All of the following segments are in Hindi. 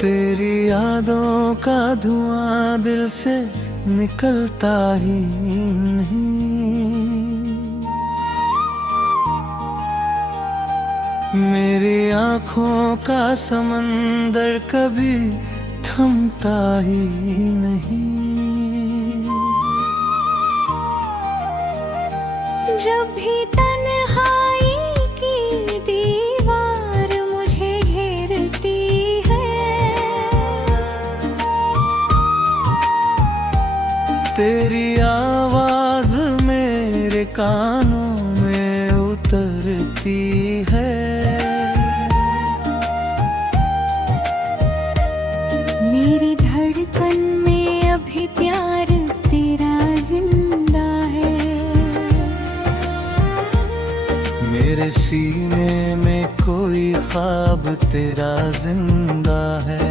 तेरी यादों का धुआं दिल से निकलता ही नहीं। मेरी आँखों का समंदर कभी थमता ही नहीं। जब भी तन्हाई की दीवार मुझे घेरती है, तेरी आवाज मेरे कानों में उतरती है। मेरी धड़कन में अभी प्यार तेरा जिंदा है। मेरे सीने में कोई ख्वाब तेरा जिंदा है।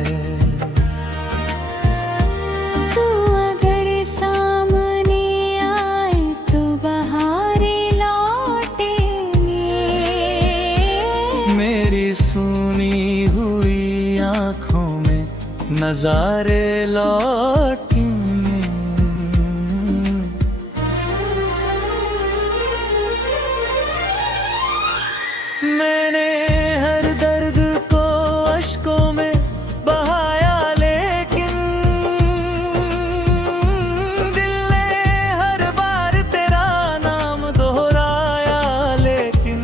तू अगर सामने आए तो बहारें लौटेंगे। मेरी सुनी हुई आँखों में नजारे लौटेंगे। मैंने हर दर्द को अश्कों में बहाया, लेकिन दिल ने हर बार तेरा नाम दोहराया। लेकिन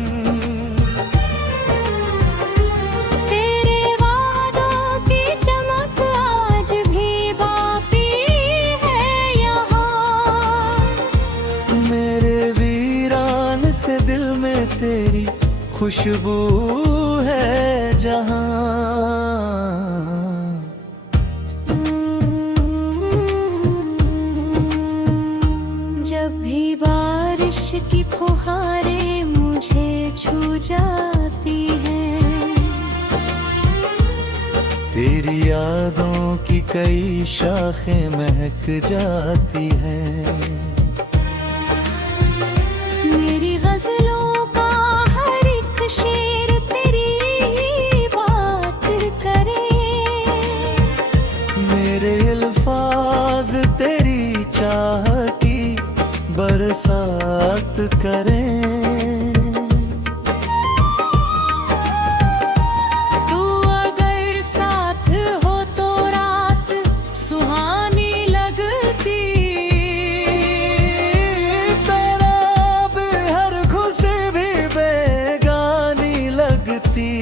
तेरे वादों की चमक आज भी बाकी है यहाँ। मेरे वीरान से दिल में तेरी खुशबू है जहाँ। जब भी बारिश की फुहारें मुझे छू जाती हैं, तेरी यादों की कई शाखें महक जाती हैं। मेरी गजलों का हर एक शेर तेरी बात करे। मेरे अल्फाज तेरी चाह की बरसात करें। तू अगर साथ हो तो रात सुहानी लगती। तेरा भी हर खुशी भी बेगानी लगती।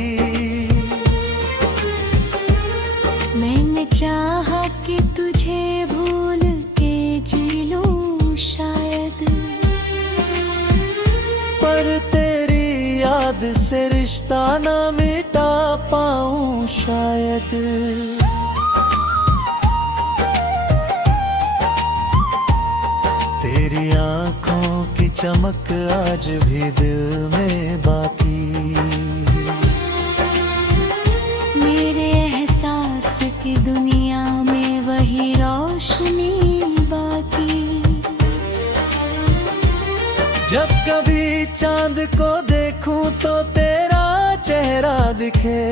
मैंने चाहा कि तुझे भूल के जी लूं शायद, पर तेरी याद से रिश्ता न मिटा पाऊं शायद। तेरी आँखों की चमक आज भी दिल में बाकी। मेरे एहसास की दुनिया में वही रोशनी बाकी। जब कभी चांद को देखूं तो तेरा चेहरा दिखे।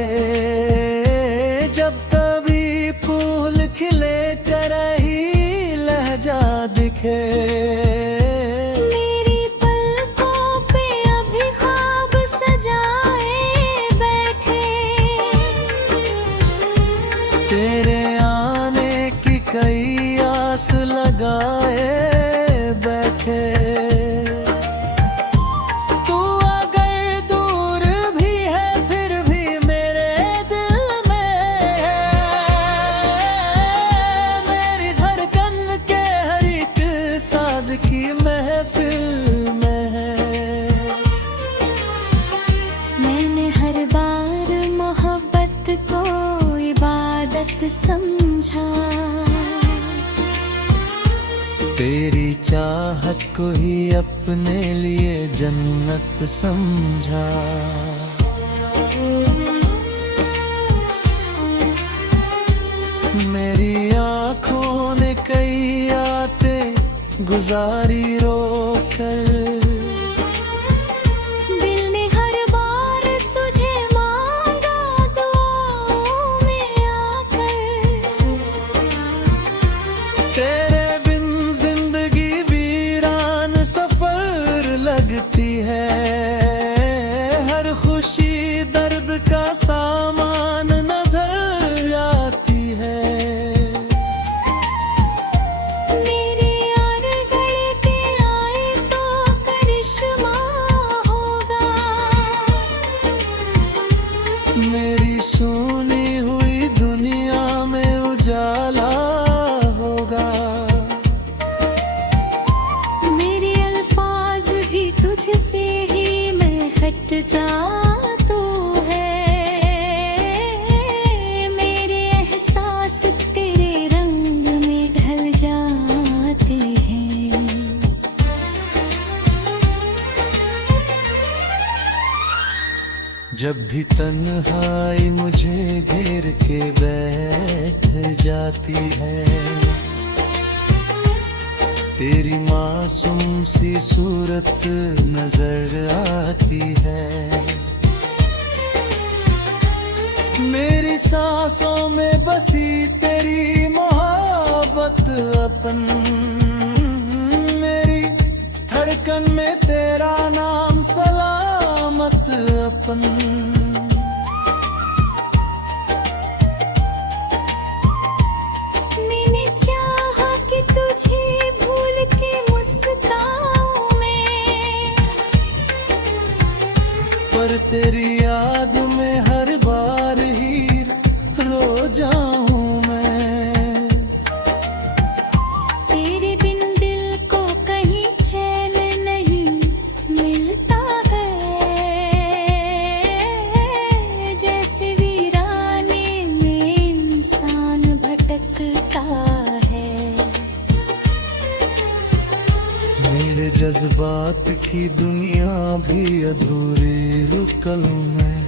जब कभी फूल खिले तेरा ही लहजा दिखे। मेरी पलकों पे अभी ख्वाब सजाए बैठे। तेरे आने की कई आस लगाए बैठे। तू अगर दूर भी है फिर भी मेरे दिल में है। मेरी धड़कन के हर एक साज की महफिल में है। मैंने हर बार मोहब्बत को इबादत समझा। तेरी चाहत को ही अपने लिए जन्नत समझा। मेरी आँखों ने कई आते गुजारी रोकर। दिल ने हर बार तुझे मांगा दुआओं में आकर। जा तू है, मेरे एहसास तेरे रंग में ढल जाते हैं। जब भी तन्हाई मुझे घेर के बैठ जाती है, तेरी मासूम सी सूरत नजर आती है। मेरी सांसों में बसी तेरी मोहब्बत अपन, मेरी धड़कन में तेरा नाम सलामत अपन। मैंने चाहा कि तुझे भूल के मुस्काऊं मैं, पर तेरी याद में हर बार ही रो जाऊं मैं। तेरे बिन दिल को कहीं चैन नहीं मिलता है, जैसे वीराने में इंसान भटकता है। मेरे जज्बात की दुनिया भी अधूरी रुकल मैं,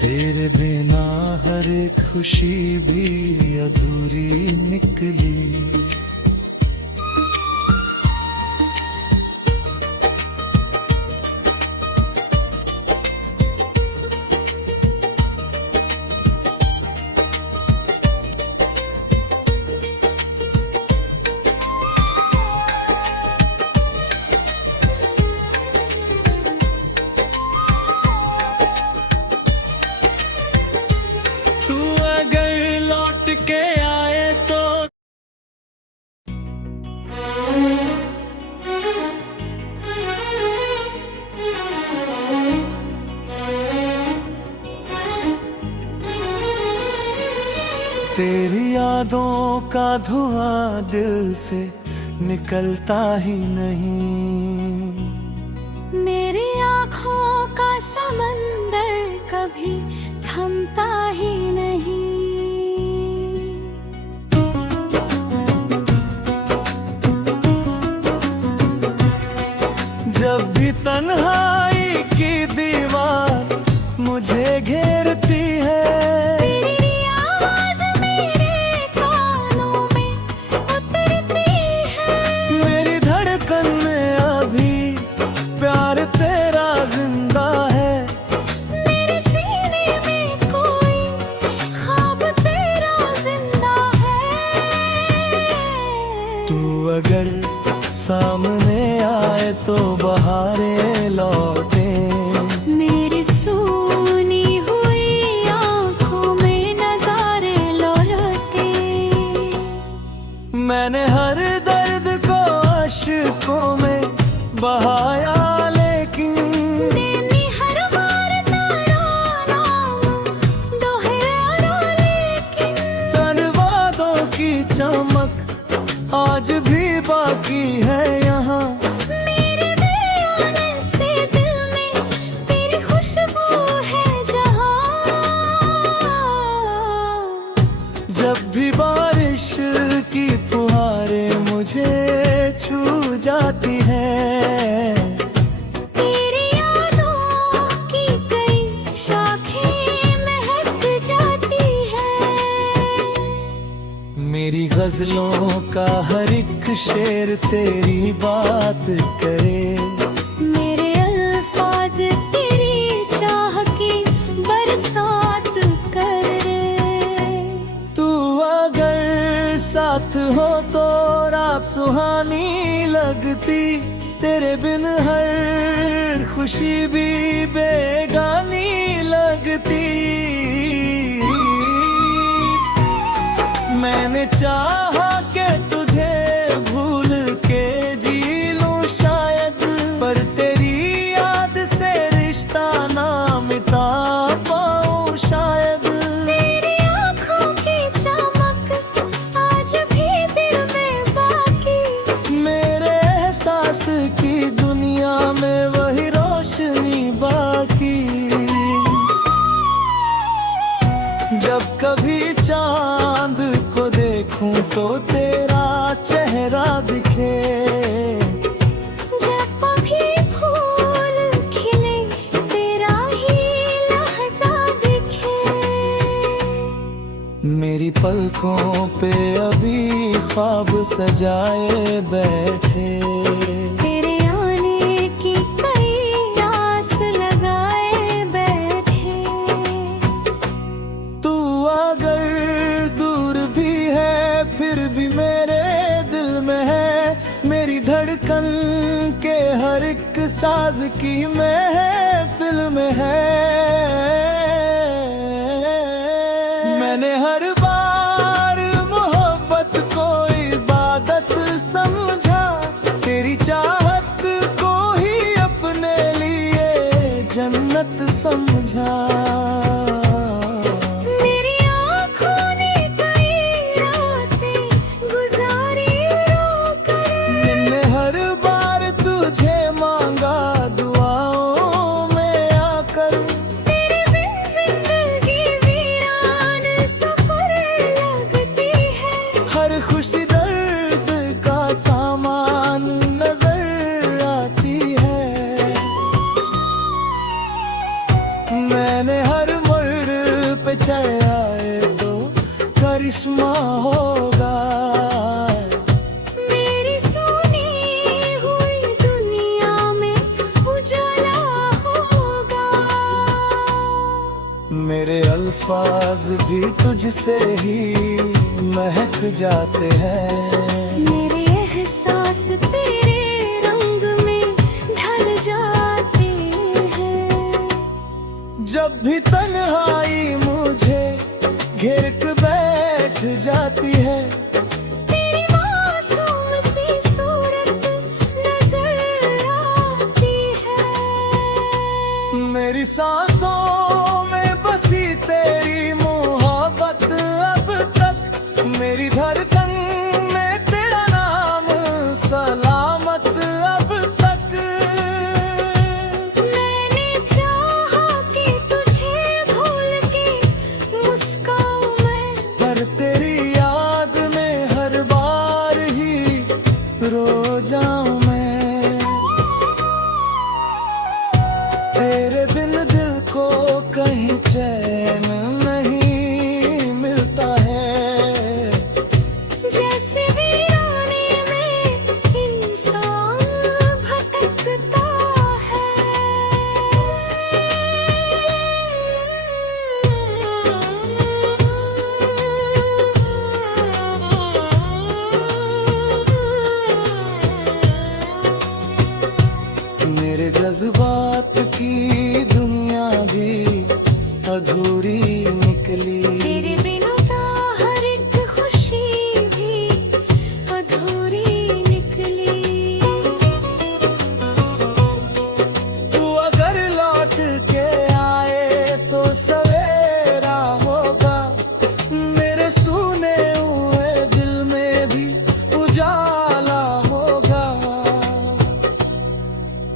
तेरे बिना हर एक खुशी भी अधूरी निकली। तू अगर लौट के आए तो तेरी यादों का धुआं दिल से निकलता ही नहीं। मेरी आँखों का समंदर कभी थमता ही नहीं। जब भी तन्हाई की दीवार मुझे घेरती है, तेरी आवाज़ मेरे कानों में उतरती है। मेरी धड़कन में अभी प्यार तेरा जिंदा है। मेरे सीने में कोई ख्वाब तेरा जिंदा है। तू अगर सामने आए तो बहारें लौटे, मेरी सूनी हुई आँखों में नजारे लौटे। मैंने हर दर्द को अश्कों में बहाया, लेकिन देनी हर बार तेरा नाम दोहराया, लेकिन धन्यवादों की चमक आज भी बाकी है यहाँ। मेरे बयाने से दिल में तेरी खुशबू है जहाँ। जब भी बारिश की फुहारें मुझे छू जाती हैं, तेरी यादों की कई शाखें महक जाती है। मेरी गजलों का हर एक शेर तेरी बात करे। मेरे अल्फाज तेरी चाह की बरसात करे। तू अगर साथ हो तो रात सुहानी लगती, तेरे बिन हर खुशी भी बेगानी लगती। मैंने चाहा कि तुझे भूल के जी लूं शायद, पर तेरी याद से रिश्ता ना मिटा पाऊं शायद। तेरी आँखों की चमक आज भी दिल में बाकी। मेरे एहसास की दुनिया में तो तेरा चेहरा दिखे। जब भी फूल खिले तेरा ही लहजा दिखे। मेरी पलकों पे अभी ख्वाब सजाए बैठे। तेरे आने की कई आस लगाए बैठे। तू अगर दूर भी है फिर भी मेरे दिल में है। मेरी धड़कन के हर एक साज की महफिल में है। मैंने हर बार मोहब्बत को इबादत समझा। तेरी चाहत को ही अपने लिए जन्नत समझा। मेरी आँखों ने कई रातें गुजारी रोकर। मैंने हर बार तुझे मांगा दुआओं में आकर। तेरे बिन जिंदगी वीरान सफर लगती है। हर खुशी दर्द का सामान नजर आती है। मैंने हर मोड़ पे चढ़ाए तो करिश्मा होगा। मेरी सुनी हुई दुनिया में उजाला होगा। मेरे अल्फाज भी तुझसे ही महक जाते हैं। मेरे एहसास तेरे रंग में ढल जाते हैं। जब भी तन्हाई मुझे घेर के बैठ जाती है। तेरी मासूम सी सूरत नजर आती है। मेरी सांसों में बसी तेरी मोहब्बत अब तक। मेरी धड़कन में तेरा नाम सलामत अब तक। मैंने चाहा कि तुझे भूल के मुस्काऊं मैं। पर तेरी याद में हर बार ही रो जाऊं मैं। तेरे बिन दिल को कहीं चैन नहीं मिलता है। जैसे वीराने में इंसान भटकता है। मेरे जज्बात की दुनिया भी अधूरी निकली। तेरे बिना हर एक खुशी भी अधूरी निकली। तू अगर लौट के आए तो सवेरा होगा। मेरे सूने हुए दिल में भी उजाला होगा।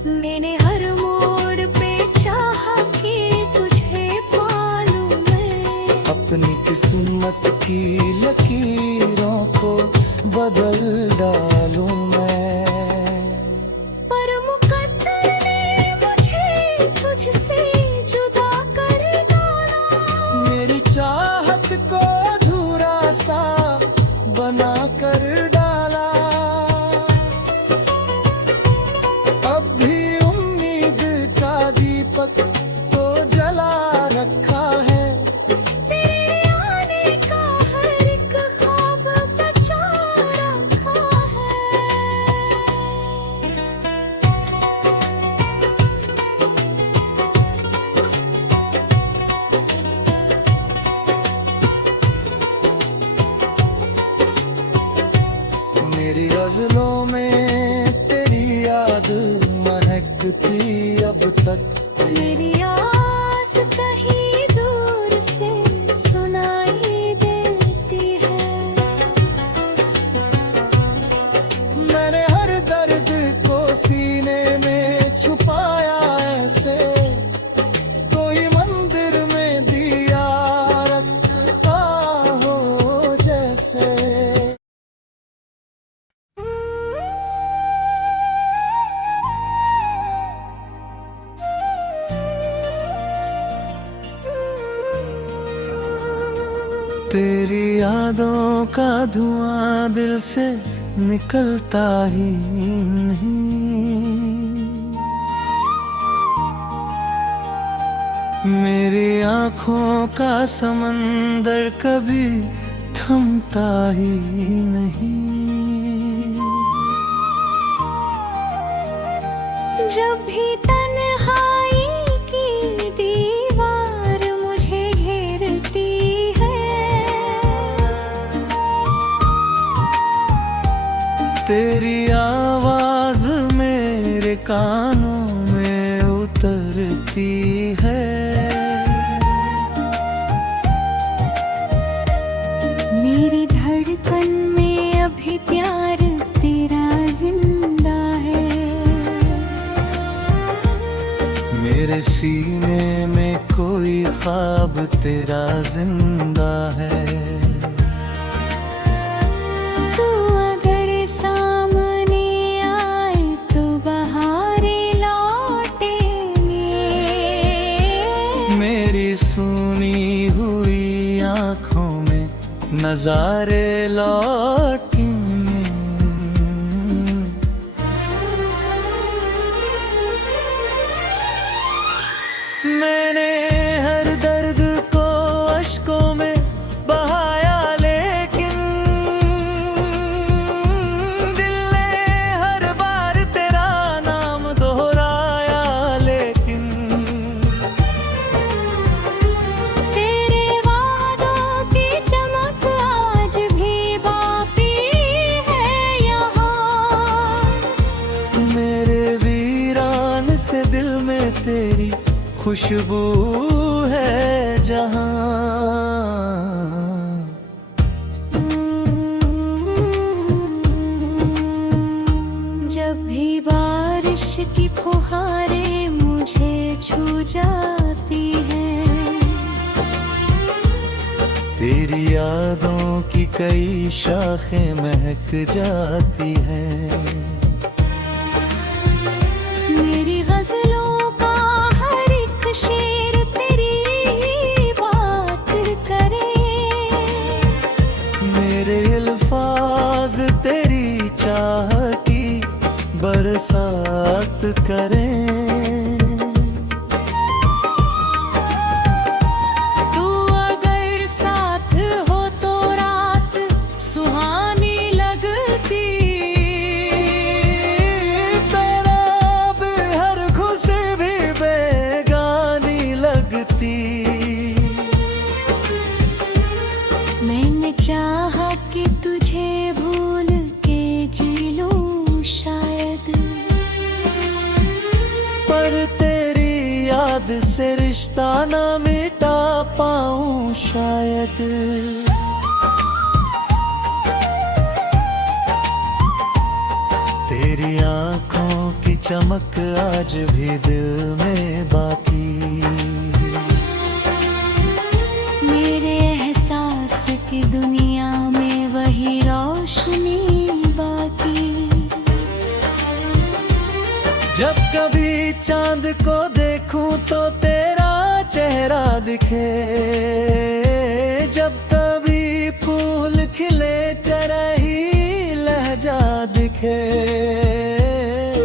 मैंने हर मोड़ पे चाहा कि तुझे पालूं मैं। अपनी किस्मत की लकीरों को बदल डालूं मैं। पर मुकद्दर ने मुझे तुझसे जुदा कर डाला। मेरी चाहत को अधूरा सा बना कर डाला। अब भी उम्मीद का दीपक तो जला रखा है। तेरे आने का हर एक ख्वाब बचा रखा है। मेरी गजलों में तेरी याद महकती अब तक। मेरी आस कहीं दूर से सुनाई देती है। मैंने हर दर्द को सीने में छुपाया ऐसे। कोई मंदिर में दिया रखता हो जैसे। यादों का धुआं दिल से निकलता ही नहीं। मेरी आँखों का समंदर कभी थमता ही नहीं। जब भी तन्हाई की दीवार मुझे घेरती है, तेरी आवाज मेरे कानों में उतरती है। मेरी धड़कन में अभी प्यार तेरा जिंदा है। मेरे सीने में कोई ख्वाब तेरा जिंदा है। तू अगर सामने आए तो बहारे लौटेंगे। मेरी सुनी हुई आँखों में नजारे लौटेंगे। मैंने हर दर्द को अश्कों में बहाया, लेकिन दिल ने हर बार तेरा नाम दोहराया। लेकिन तेरे वादों की चमक आज भी बाकी है यहाँ। मेरे वीरान से दिल में तेरी खुशबू है जहाँ। जब भी बारिश की फुहारें मुझे छू जाती हैं, तेरी यादों की कई शाखें महक जाती हैं। मेरी गजलों का हर एक शेर तेरी बात करे। मेरे अल्फाज तेरी चाह की बरसात करें। तू अगर साथ हो तो रात सुहानी लगती। तेरा भी हर खुशी भी बेगानी लगती। मैंने चाहा कि तुझे भूल के जी लूं शायद, पर तेरी याद से रिश्ता न मिटा पाऊं शायद। तेरी आँखों की चमक आज भी दिल में बाकी। मेरे एहसास की दुनिया में वही रोशनी बाकी। जब कभी चांद को देखूं तो तेरा चेहरा दिखे। जब कभी फूल खिले तेरा ही लहजा दिखे।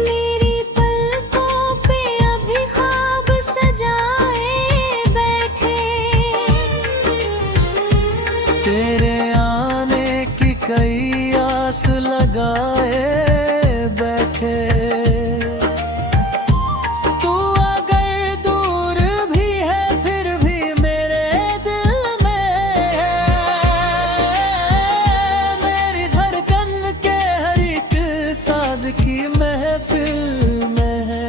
मेरी पलकों पे अभी ख्वाब सजाए बैठे। तेरे आने की कई आस लगाए बैठे। तू अगर दूर भी है फिर भी मेरे दिल में है। मेरी धड़कन के हर एक साज की महफिल में है।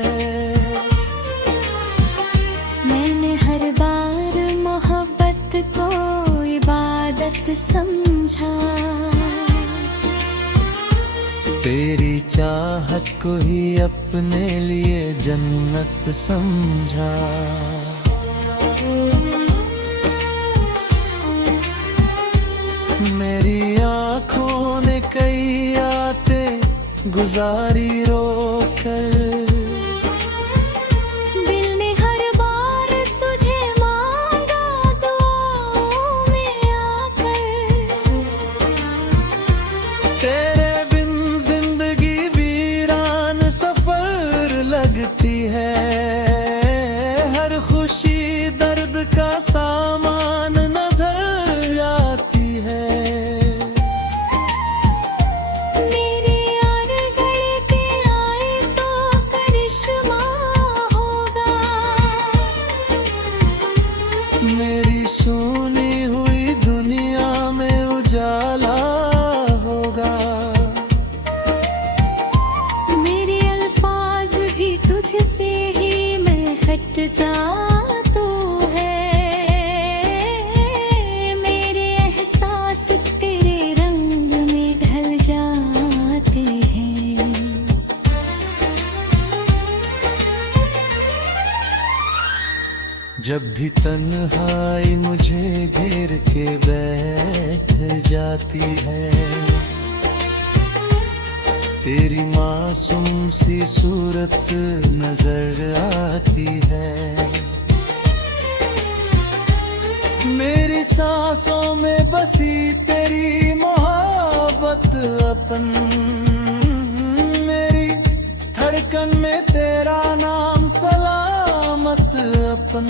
मैंने हर बार मोहब्बत को इबादत समझा। तेरी चाहत को ही अपने लिए जन्नत समझा। मेरी आँखों ने कई आते गुजारी रोकर। दिल ने हर बार तुझे मांगा दुआओं में आकर। तेरे बिन जिंदगी वीरान सफर लगती है, हर खुशी दर्द का सामान नजर आती है। मेरे यार गले के आए तो करिश्मा होगा, मेरी सोनी हुई दुनिया में उजाला होगा। मेरे अल्फाज भी तुझसे ही महक जातो है, मेरे एहसास तेरे रंग में ढल जाते हैं। जब भी तन्हाई मुझे घेर के बैठ जाती है, तेरी मासूम सी सूरत नजर आती है। मेरी सांसों में बसी तेरी मोहब्बत अपन, मेरी धड़कन में तेरा नाम सलामत अपन।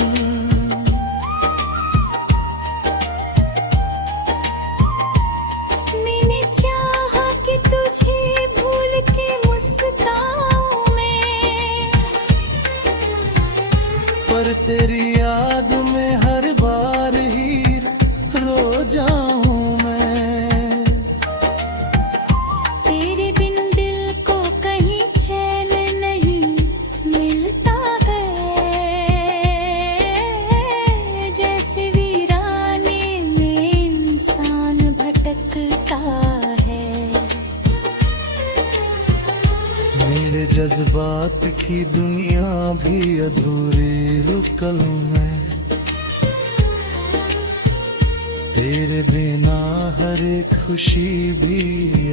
मैंने चाहा कि तुझे भूल के मुस्काऊं मैं, पर तेरी याद में हर बार ही रो जाऊं मैं। तेरे बिन दिल को कहीं चैन नहीं मिलता है, जैसे वीराने में इंसान भटकता है। मेरे जज्बात की दुनिया भी अधूरी रुकल मैं, तेरे बिना हर एक खुशी भी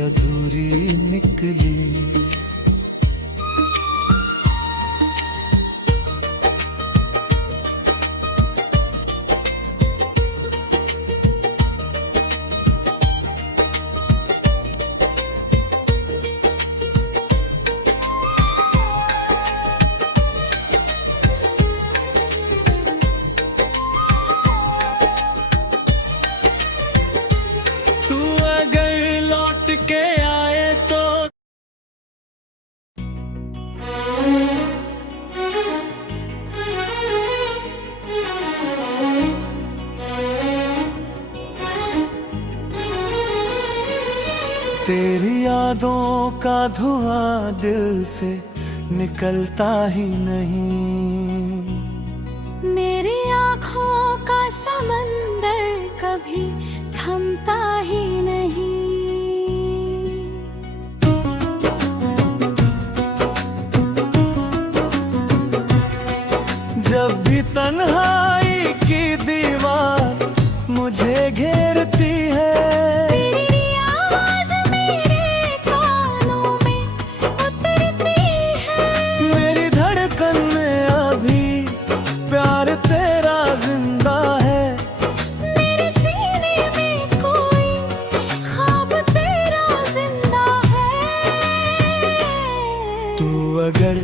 अधूरी निकली। तू अगर लौट के आए तो तेरी यादों का धुआं दिल से निकलता ही नहीं। मेरी आँखों का समंदर कभी थमता ही नहीं। जब भी तन्हाई की दीवार मुझे घेरती है, तेरी आवाज़ मेरे कानों में उतरती है, मेरी धड़कन में अभी प्यार तेरा जिंदा है। मेरे सीने में कोई ख्वाब तेरा जिंदा है। तू अगर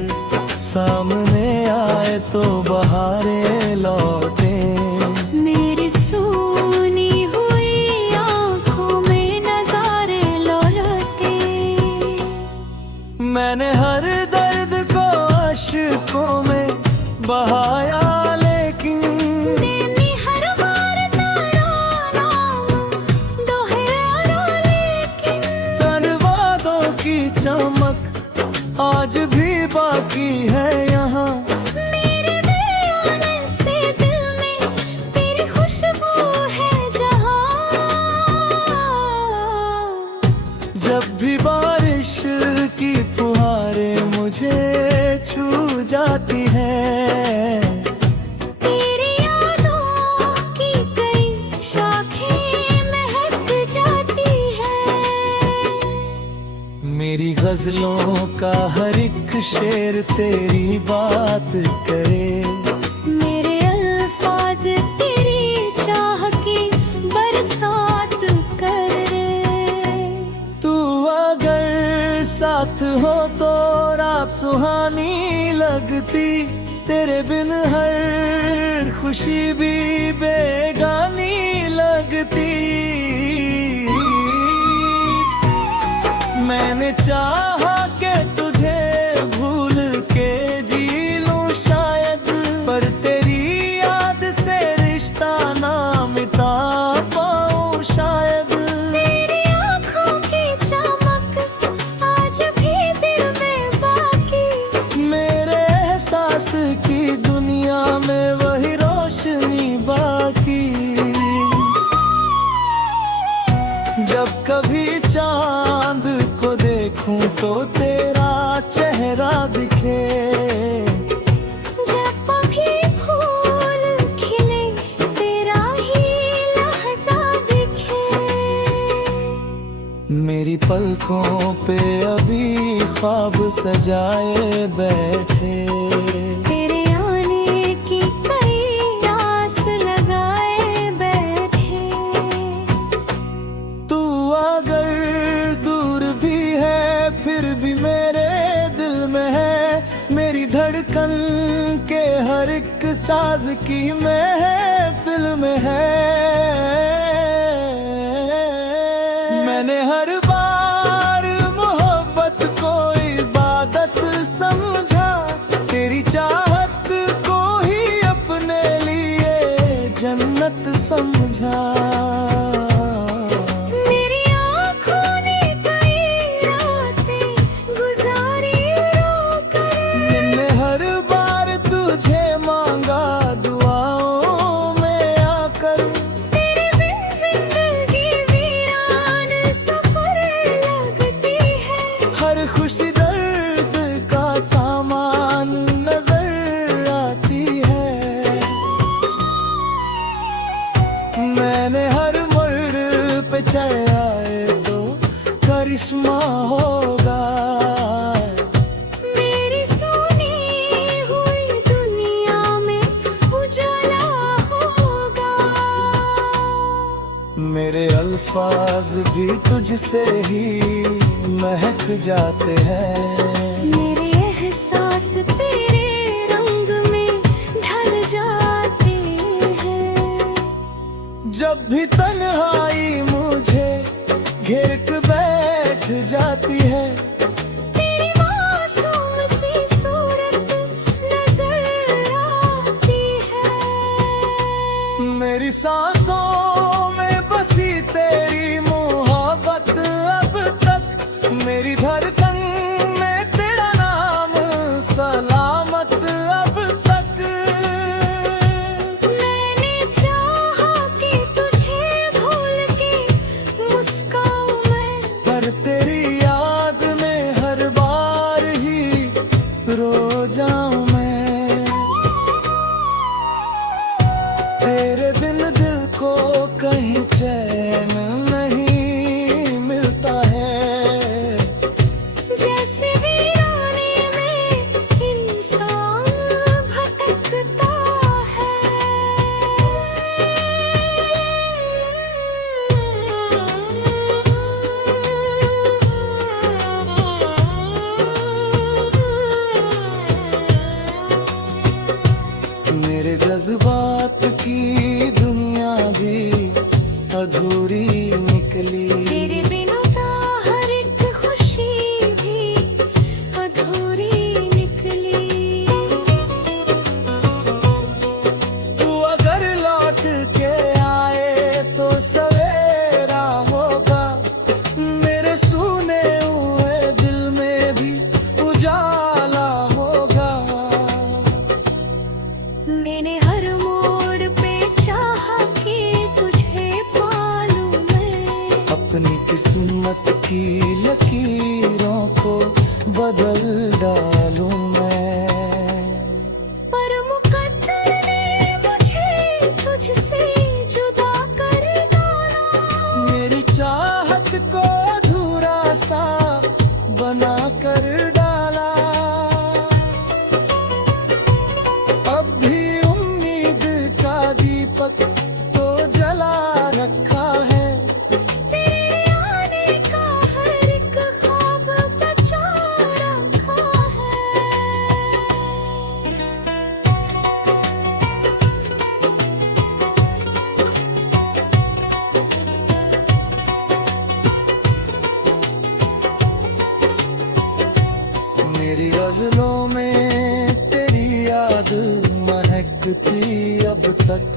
सामने आए तो बहारें लौटे, मेरी सूनी हुई आँखों में नजारे लौटे। मैंने हर दर्द को अश्कों में बहाया, लेकिन मैंने हर बार तेरा नाम दोहराया, लेकिन धन्यवादों की चमक आज भी बाकी है यहाँ। मेरे बयाने से दिल में तेरी खुशबू है जहाँ। जब भी बारिश की फुहारें मुझे छू जाती है, तेरी यादों की कई शाखें महक जाती है। मेरी गजलों का हर एक शेर तेरी बात करे, मेरे अल्फाज तेरी चाह की बरसात करे। तू साथ हो तो रात सुहानी लगती, तेरे बिन हर खुशी भी बेगानी लगती। मैंने चाहा कि तुझे भूल के जी लूं शायद, पर तेरी याद से रिश्ता ना मिटा पाऊं शायद। तेरी आँखों की चमक आज भी दिल में बाकी, मेरे एहसास की दुनिया में वही रोशनी बाकी। जब कभी चांद को देखूं तो तेरा चेहरा दिखे, जब कभी फूल खिले तेरा ही लहजा दिखे। मेरी पलकों पे अभी ख्वाब सजाए बैठे, तेरे आने की कई आस लगाए बैठे। तू अगर दूर भी है फिर भी मेरे दिल में है, मेरी धड़कन के हर एक साज की महफिल में है। मैंने हर बार मोहब्बत को इबादत समझा, तेरी चाहत को ही अपने लिए जन्नत समझा। मेरी आँखों ने कई रातें गुजारी रोकर, मैंने हर बार तुझे मांगा दुआओं में आकर। तेरे बिन जिंदगी वीरान सफर लगती है। हर खुशी दर्द का सामान नजर आती है। मैंने हर मोड़ पे चढ़ाए तो करिश्मा होगा। मेरी सोनी हुई दुनिया में उजाला होगा। मेरे अल्फाज भी तुझसे ही महक जाते हैं, मेरे एहसास तेरे रंग में ढल जाते हैं। जब भी तन्हाई मुझे घेर के बैठ जाती है, तेरी मासूम सी सूरत नजर आती है। मेरी सांसों में बसी तेरी मोहब्बत अब तक, मेरी धड़कन में तेरा नाम सलामत अब तक। मैंने चाहा कि तुझे भूल के मुस्काऊं मैं, पर तेरी याद में हर बार ही रो जाऊं मैं। तेरे बिन दिल को कहीं चैन नहीं मिलता है, जैसे वीराने में इंसान भटकता है। मेरे जज्बात की दुनिया भी अधूरी निकली। तेरे बिना हर एक खुशी भी अधूरी निकली। तू अगर लौट के आए तो सवेरा होगा, मेरे सूने हुए दिल में भी उजाला होगा। मैंने हर मोड़ पे चाहा कि तुझे पालूं मैं, अपनी किस्मत की लकीरों को बदल डालूं मैं। पर मुकद्दर ने मुझे तुझसे जुदा कर डाला। मेरी चाहत को अधूरा सा बना कर डाला। अब भी उम्मीद का दीपक तो जला रखा है, तेरे आने का हर एक ख्वाब बचा गजलों में तेरी याद महकती अब तक